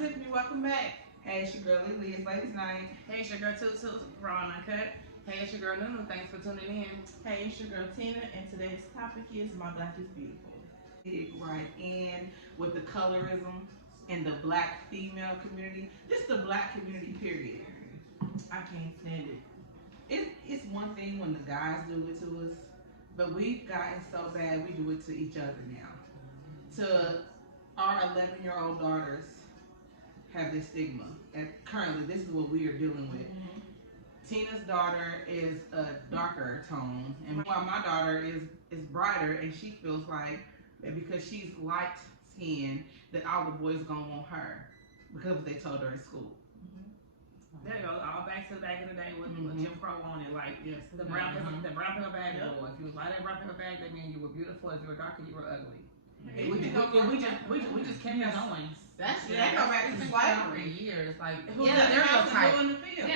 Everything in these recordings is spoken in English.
Tiffany, welcome back. Hey, it's your girl Lily, it's ladies night. Hey, it's your girl Tutu, Raw and Uncut. Hey, it's your girl Nunu, thanks for tuning in. Hey, it's your girl Tina, and today's topic is My Black is Beautiful. Dig right in with the colorism in the black female community. Just the black community, period. I can't stand it. It's one thing when the guys do it to us, but we've gotten so bad we do it to each other now. To our 11-year-old daughters have this stigma. And currently, this is what we are dealing with. Tina's daughter is a darker tone, and while my daughter is brighter, and she feels like that because she's light skinned, that all the boys gonna want her because they told her at school. There you go, all back to the back of the day with Jim Crow on it, like Yes. the brown paper bag rule. If you was light in brown paper bag, that means you were beautiful. If you were darker, you were ugly. We just kept it going. That's That go back to slavery. for years. Like Stereotypes in the field.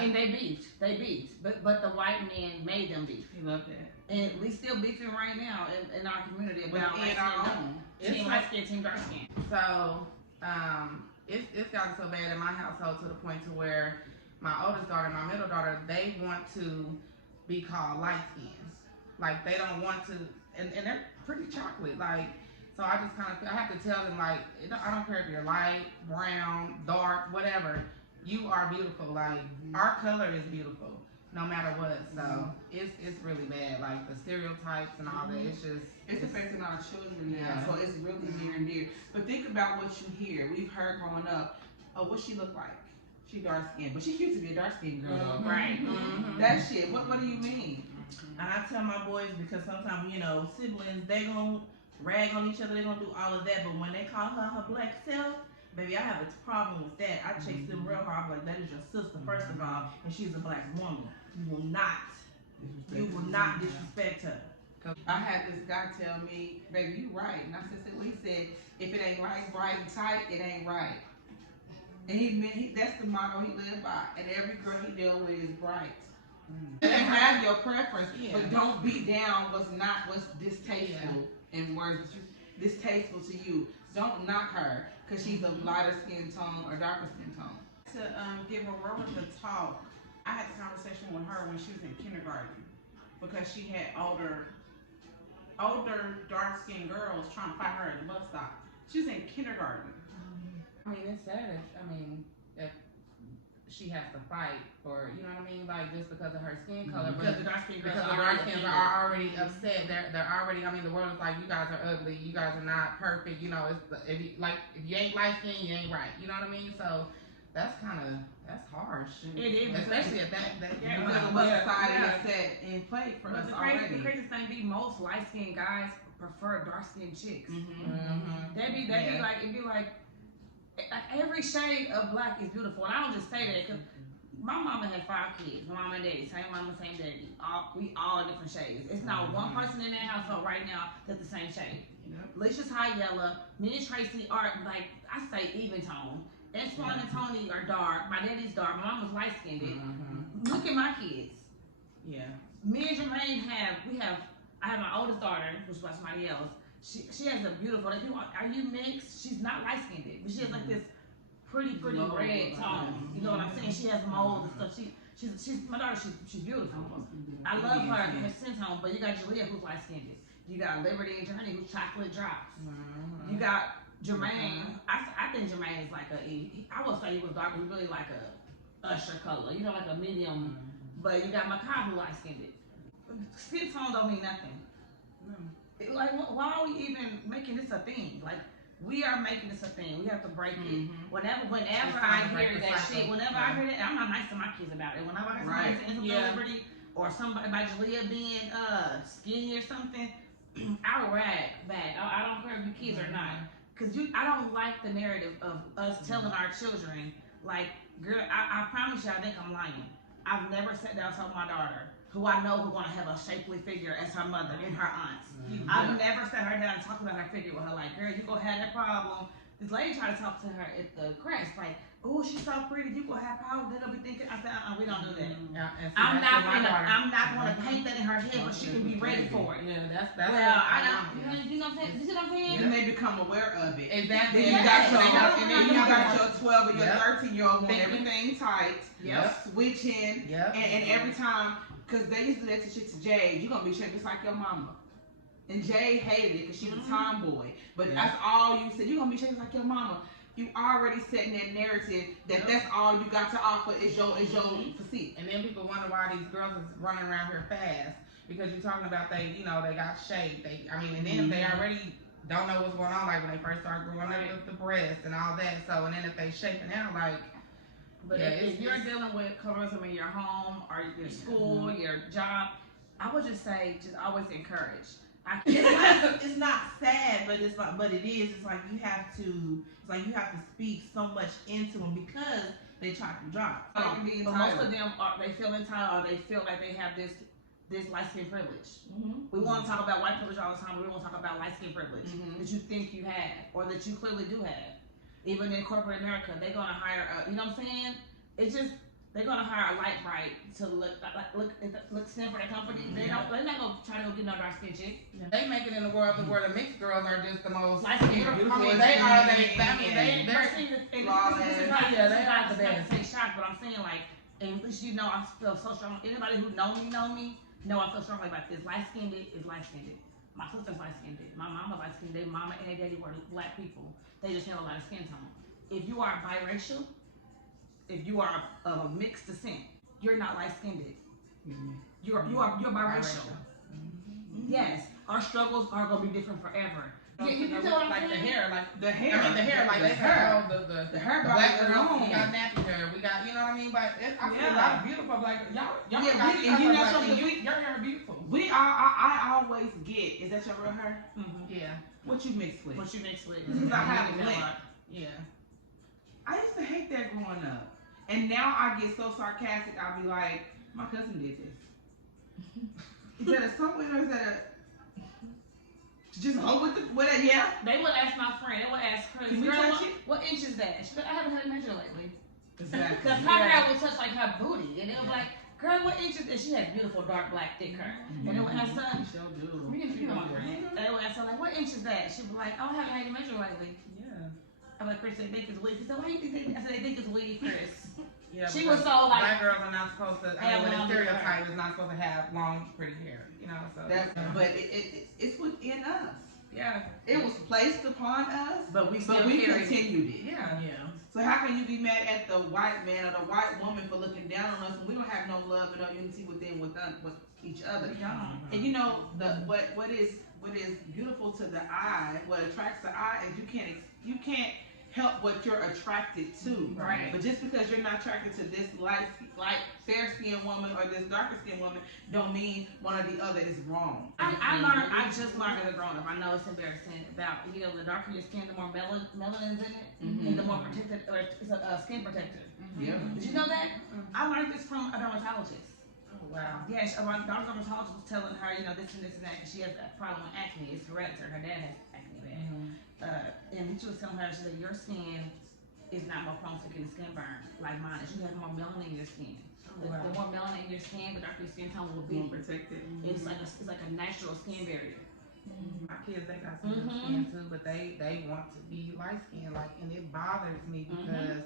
And they beefed. But the white man made them beef. You love that. And we still beefing right now in our community about Within our own. team light skin, team dark skin. So, it's gotten so bad in my household to the point to where my oldest daughter and my middle daughter, they want to be called light skins. Like they don't want to, and they're pretty chocolate. Like, so I just kind of, I have to tell them like, I don't care if you're light, brown, dark, whatever, you are beautiful. Like our color is beautiful, no matter what. So it's really bad. Like the stereotypes and all that. It's affecting our children now, Yeah. so it's really near and dear. But think about what you hear. We've heard growing up, oh, what she look like? She dark skinned, but she cute to be a dark skinned girl though. Right. That shit. What do you mean? And I tell my boys, because sometimes, siblings, they gonna rag on each other, they gonna do all of that, but when they call her black self, baby, I have a problem with that. I chase them real hard. I'm like, that is your sister, first of all, and she's a black woman. You will not disrespect her. I had this guy tell me, baby, you right. And I said, well, he said, if it ain't light, bright, and tight, it ain't right. And that's the motto he lived by. And every girl he dealt with is bright. You can have your preference, but don't beat down what's distasteful in words, distasteful to you. Don't knock her because she's a lighter skin tone or darker skin tone. To give her word with the talk, I had a conversation with her when she was in kindergarten because she had older dark-skinned girls trying to fight her at the bus stop. She was in kindergarten. I mean, it's sad. If she has to fight, or you know what I mean, like just because of her skin color. Because the dark skin girls are already upset. They're already. I mean, the world is like, you guys are ugly. You guys are not perfect. You know, if you ain't light skin, you ain't right. You know what I mean? So that's harsh. It is, especially at that because of what society has set in play for us already. The craziest thing be most light skinned guys prefer dark skinned chicks. It'd be like every shade of black is beautiful, and I don't just say that because my mama had 5 kids, my mama and daddy, same mama, same daddy. We all different shades. It's not one person in that household right now that's the same shade. Alicia's high yellow, me and Tracy are like, I say even tone. And Swan and Tony are dark. My daddy's dark. My mama's light skinned. Look at my kids. Yeah. Me and Jermaine I have my oldest daughter, which was somebody else. She has a beautiful, like, are you mixed? She's not light skinned, but she has like this pretty red tone. You know what I'm saying? She has mold and stuff. She's my daughter, she's beautiful. I love her skin tone, but you got Julia who's light skinned. You got Liberty and Journey who's chocolate drops. You got Jermaine. I think Jermaine is like I would say he was dark, he's really like a Usher color. You know, like a medium. But you got Macabre who light skinned. Skin tone don't mean nothing. Like, why are we even making this a thing? Like, we are making this a thing. We have to break it. Whenever I hear that shit, I hear that, I'm not nice to my kids about it. Whenever I hear somebody saying Liberty or somebody by Julia being skinny or something, I'll rag back. I don't care if you kids or not. Because I don't like the narrative of us telling our children, like, girl, I promise you, I think I'm lying. I've never sat down and told my daughter, who I know who's going to have a shapely figure as her mother and her aunts. I've never sat her down and talked about her figure with her, like, girl, you going to have that problem. this lady tried to talk to her at the crest, like, oh, she's so pretty, you gonna have power. They're gonna be thinking. I said, we don't do that. Yeah, and see, I'm that's what my not daughter- gonna paint that in her head, but she can be ready for it. Yeah, that's Well, what I yeah. don't. You know what I'm saying? You see what I'm saying? And they become aware of it. Exactly. Then you got your, Yeah. and then you got your 12 or your Yep. 13-year-old want Thinking. everything tight, Yep. switching, Yep. and every time, because they used to do that to shit to Jade, you're gonna be shaped just like your mama. And Jade hated it because she was a tomboy. But Yeah. that's all you said. You're gonna be shaped like your mama. You already setting that narrative that Yep. that's all you got to offer is your physique. And then people wonder why these girls is running around here fast because you're talking about they got shape. And then if they already don't know what's going on, like when they first start growing up the breasts and all that. So and then if they shaping out like. But Yeah, if you're dealing with colorism in your home or your school, your job, I would just say, just always encourage. It's not sad, but it's like, but it is. It's like you have to speak so much into them because they try to drop. But most of them they feel entitled, or they feel like they have this light skin privilege. Mm-hmm. We want to talk about white privilege all the time, but we want to talk about light skin privilege Mhm. that you think you have or that you clearly do have. Even in corporate America, they're gonna hire you know what I'm saying? It's just they're gonna hire a light bright to look stand for their company. They're not gonna try to go get no dark skin chick. They make it in the world where the mixed girls are just the most Light skin, beautiful. beautiful, I mean, they are. They're they're not the best. Take shots, but I'm saying like, and at least you know I feel so strong. Anybody who know me, know I feel strongly about this. Light skinned is light skinned. My sister's light skinned. My mama light skinned. Their mama and their daddy were black people. They just have a lot of skin tone. If you are biracial, if you are of a mixed descent, you're not light skinned. You're biracial. Yes, our struggles are gonna be different forever. You know what I'm like saying? the hair, like The hair. I mean, the hair, like the they hair. have the hair black body girls. alone. We got nappy hair. We got, you know what I mean? But I see a Yeah. lot of beautiful black y'all. Yeah, got and you know black something? skin. Your hair beautiful. I always get, is that your real hair? Yeah, What you mixed with? What you mix with? Because I have Yeah. lint. yeah. I used to hate that growing up. And now I get so sarcastic, I'll be like, my cousin did this. Is that a somewhere or is that a just go with it, yeah? They would ask my friend. They would ask her, Can we girl, touch it? what inch is that? She said, I haven't had a measure lately. Exactly. Because her hair would touch like her booty, and they would be like, girl, what inch is that? She had beautiful dark black thick hair, and they would ask her, She'll do. you know my friend. They would ask her like, what inch is that? She'd be like, oh, I haven't had a measure lately. Yeah. I'm like, Chris, they think it's weed. She said, why do you think they? I said, they think it's weed, Chris. Yeah, She because was so like, black girls are not supposed to. Have With a long stereotype is not supposed to have long, pretty hair. You know, so. But it's within us. Yeah. It was placed upon us, but we still but we carry it. continued it. Yeah. Yeah. So how can you be mad at the white man or the white woman for looking down on us when we don't have no love and no unity with each other? And you know what is beautiful to the eye, what attracts the eye is you can't help what you're attracted to. Right. But just because you're not attracted to this light fair skinned woman or this darker skinned woman, don't mean one or the other is wrong. I just learned as a grown up. I know it's embarrassing about, the darker your skin, the more melanin's in it, and the more protected, or it's a skin protector. Yeah. Did you know that? I learned this from a dermatologist. Oh wow. Yeah, my dermatologist was telling her, this and this and that, because she has a problem with acne. It's hereditary. Her dad has acne bad. And she was telling her, she said, your skin is not more prone to getting skin burn like mine is. You have more melanin in your skin. The more melanin in your skin, the darker your skin tone will be. Protected. It's like a natural skin barrier. My kids, they got some good skin too, but they want to be light skinned, and it bothers me because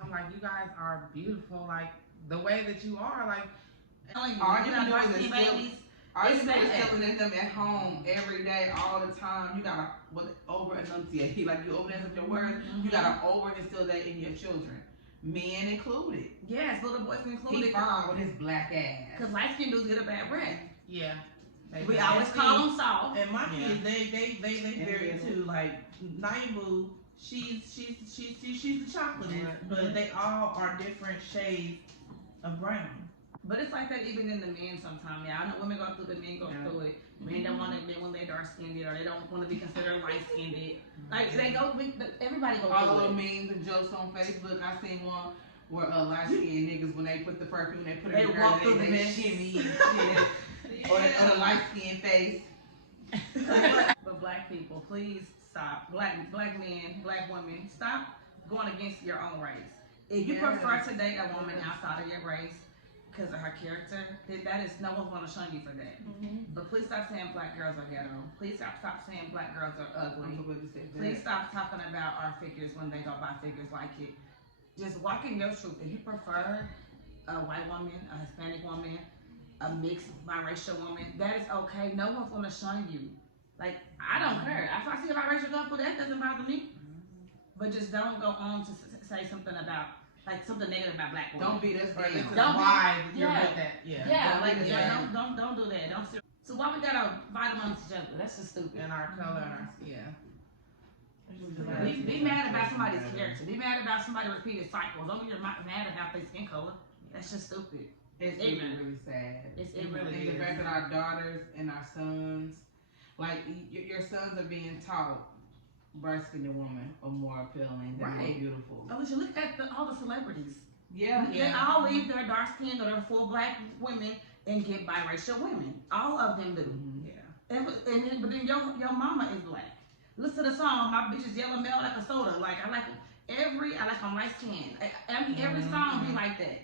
I'm like, you guys are beautiful, the way that you are, All you can do is skin instill. babies. All you It's can do is sad. instilling in them at home every day, all the time. You gotta over enunciate, you over with your words. You gotta over instill that in your children, men included. Yes, little boys He included. fine with his black ass. Because light skin dudes get a bad rep. yeah. We always call them soft. And my kids, they vary too. Like Naibu, she's the chocolate, but they all are different shades of brown. But it's like that even in the men sometimes. Yeah, I know women go through it, men go through it. Men don't want to admit when they're dark skinned or they don't want to be considered light skinned. Like they go, everybody goes All through the it. memes and jokes on Facebook. I seen one where light skinned niggas when they put the perfume, they put it They in walk through they the mist. shimmy and shit. Or the light skinned face. But black people, please stop. Black men, black women, stop going against your own race. If you Yes. prefer to date a woman outside of your race because of her character, then that is no one's going to shun you for that. But please stop saying black girls are ghetto. Please stop saying black girls are ugly. I'm so glad you said that. Please stop talking about our figures when they don't buy figures like it. Just walk in your truth. If you prefer a white woman, a Hispanic woman, a mixed biracial woman, that is okay. No one's gonna shun you. Like, I don't care. If I see a biracial couple, that doesn't bother me. But just don't go on to say something about, like, something negative about black women. Don't beat us Or this is down. why you're yeah. with that. Yeah. Yeah, like, do yeah, that. don't do that. Don't. So why we gotta fight amongst each other? That's just stupid. And our color and our Be mad about somebody's character. Be mad about somebody's repeated cycles. Don't get mad about their skin color. That's just stupid. It's really sad. It really And is. the fact that our daughters and our sons, like your sons are being taught bright skinned women are more appealing, they're more Right. beautiful. Alicia, look at all the celebrities. Yeah. They all leave their dark skinned or their full black women and get biracial women. All of them do. Mhm. And then your mama is black. Listen to the song, my bitch is yellow melt like a soda. Like I like them light skinned. Every song be like that.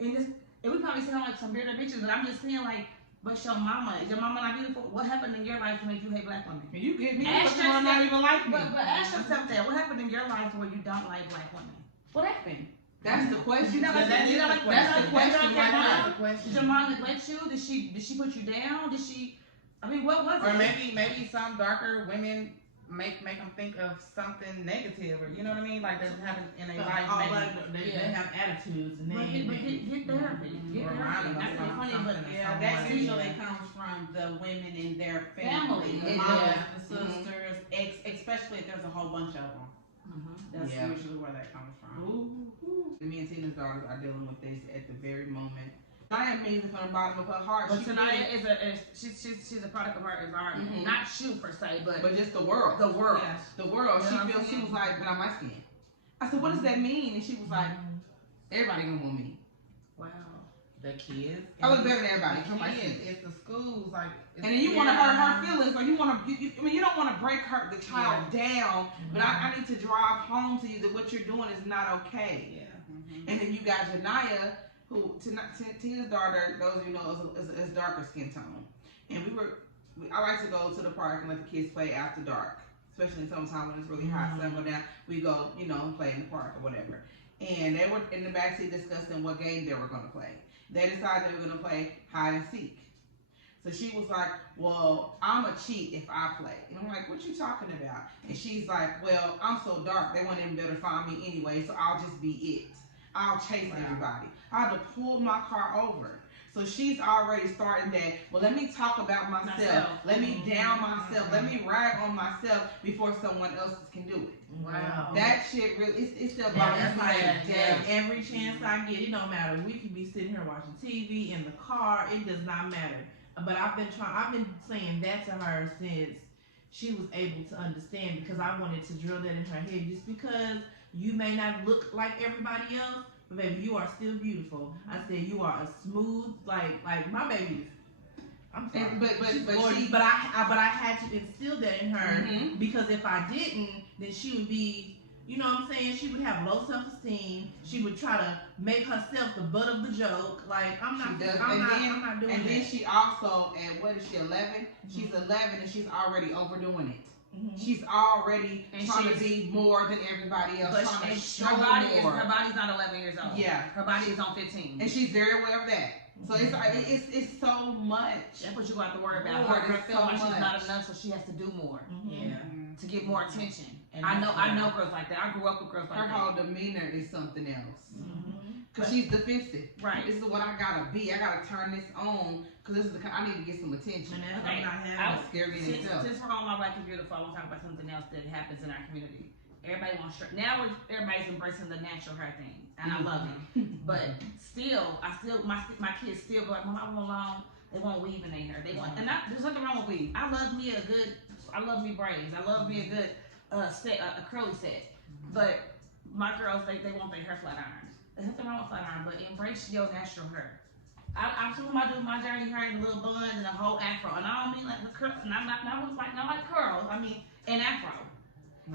And we probably sound like some bearded bitches, but I'm just saying like, but your mama, is your mama not beautiful? What happened in your life to make you hate black women? And you get me, Ask but you not even like me. But ask yourself that. What happened in your life where you don't like black women? What happened? That's the question. You know, That's that's the the question. question. Right Did there. your mom neglect you? Did she put you down? Did she? I mean, what was Or it? maybe some darker women make them think of something negative, or you know what I mean, like that's happened in their life. They have attitudes and But get therapy. Get Reminding therapy. them That's of funny, something. but Yeah, that usually comes from the women in their family, the Family. mothers, Yeah. the sisters, especially if there's a whole bunch of them. That's Yeah. usually where that comes from. Me and Tina's daughters are dealing with this at the very moment. Naya means it from the bottom of her heart. But She Tanaya feels- she's a product of her environment, Mhm. not you per se, but just the world. the world. Yes. The world. You She know what feels. I'm She was like, "But I'm light skinned." I said, "What does that mean?" And she was like, "Everybody gonna want me. Wow. The kids. I look better than everybody. The I'm light kids, skinned." it's the schools, like. And then you want to hurt her feelings, or you want to. I mean, you don't want to break the child down. But I need to drive home to you that what you're doing is not okay. Yeah. And then you got Janaya, who Tina's daughter, those of you know, is darker skin tone. And I like to go to the park and let the kids play after dark, especially in summertime when it's really hot. Sun go down, we go, play in the park or whatever. And they were in the backseat discussing what game they were going to play. They decided they were going to play hide and seek. So she was like, "Well, I'm a cheat if I play." And I'm like, "What you talking about?" And she's like, "Well, I'm so dark, they won't even be able to find me anyway, so I'll just be it. I'll chase everybody. I have to pull my car over." So she's already starting that, well, let me talk about myself. Let me down myself. Let me rag on myself before someone else can do it. Wow. That shit really, it's still That's like dead. every chance I get, it don't matter. We can be sitting here watching TV in the car. It does not matter. But I've been saying that to her since she was able to understand, because I wanted to drill that in her head. Just because you may not look like everybody else, but baby, you are still beautiful. I said you are a smooth, like my baby. I'm sorry, she's gorgeous, but I had to instill that in her, because if I didn't, then she would be. You know what I'm saying? She would have low self-esteem. She would try to make herself the butt of the joke. Like, I'm not doing that. And then she also, at what is she, 11? She's 11 and she's already overdoing it. She's already trying to be more than everybody else. Trying to show more. Her body's not 11 years old. Yeah. Her body is on 15. And she's very aware of that. So it's like, it's so much. That's what you got to worry about. Lord, Her it's feeling like so she's not much. enough, so she has to do more Yeah. to get more attention. And I know girls like that. I grew up with girls like Her that. whole demeanor is something else. Because she's defensive. Right. This is what I gotta be. I gotta turn this on because this is the kind I need to get some attention. And that's Okay. not having. I- Scary in itself. Since we're on my Black is Beautiful, I want to talk about something else that happens in our community. Everybody wants now everybody's embracing the natural hair thing, and I love it. But my kids still go like, "Mom, I want long." They want weave in their hair. They want, and there's nothing wrong with weave. I love me braids. I love me a good a curly set. But my girls, they want their hair flat ironed. There's nothing wrong with flat iron, but embrace your natural hair. I'm doing my journey hair in a little bun and a whole afro, and I don't mean like the curls, not like curls. I mean and afro.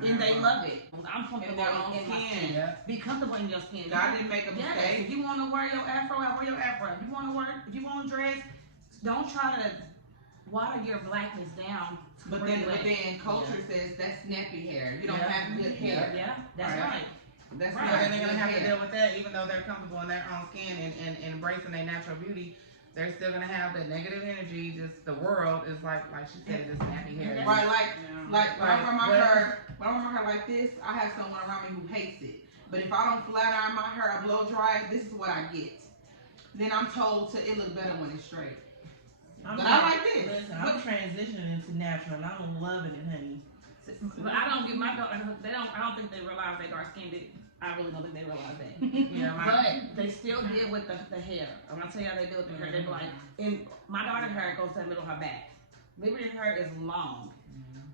And they love it. I'm comfortable their own in my skin. skin. Yeah. Be comfortable in your skin. God didn't make a Yes, mistake. if you want to wear your afro, wear your afro. If you want to dress, don't try to water your blackness down. But then culture says that's nappy hair. You don't Yeah. have good hair. Yeah, that's Right. right. That's Right. So not then they're good gonna have to hair. deal with that, even though they're comfortable in their own skin and embracing their natural beauty. They're still gonna have that negative energy. Just the world is like she said, just nappy hair. Right, like when I wear my Well- hair, when I wear my hair like this, I have someone around me who hates it. But if I don't flat iron my hair, I blow dry it, this is what I get. Then I'm told it look better when it's straight. But I like this. Listen, I'm transitioning into natural and I'm loving it, honey. But I don't get my daughter. I don't think they realize they dark skinned. I really don't think they realize that. Yeah, But they still deal with the hair. I'm gonna tell you how they deal with the hair. They be like, and my daughter's hair goes to the middle of her back. Liberty's hair is long,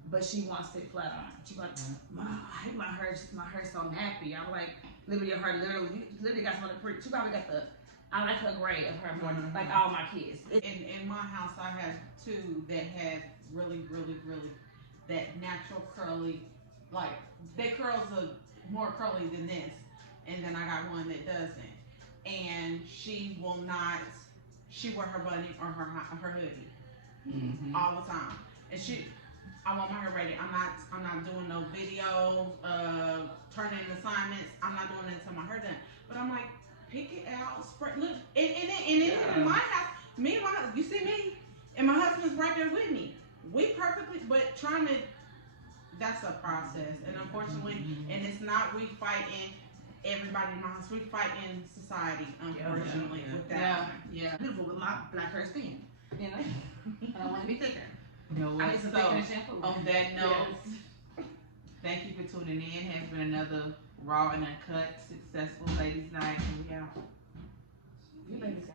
but she wants it flat iron. She's like, Mom, I hate my hair. My hair's so nappy. I'm like, Liberty, your hair literally got something pretty. She probably got the. I like her gray of her more than like all my kids. In my house, I have two that have really that natural curly, like their curls are more curly than this, and then I got one that doesn't, and she will not. She wear her bunny or her hoodie all the time, and I want my hair ready. I'm not doing no videos, turning in assignments. I'm not doing it until my hair done. But I'm like, pick it out, spray. Look, and in my house, me and my husband, you see me, and my husband's right there with me. We perfectly, but trying to. That's a process, and unfortunately, and it's not we fighting everybody in my house. We fight in society, unfortunately, with that. Yeah. Beautiful with my black hair skin. You know, I don't want to be thicker. No, I need some so thicker shampoo. on that note, thank you for tuning in. Has been another raw and uncut, successful ladies' night, and we out. You ladies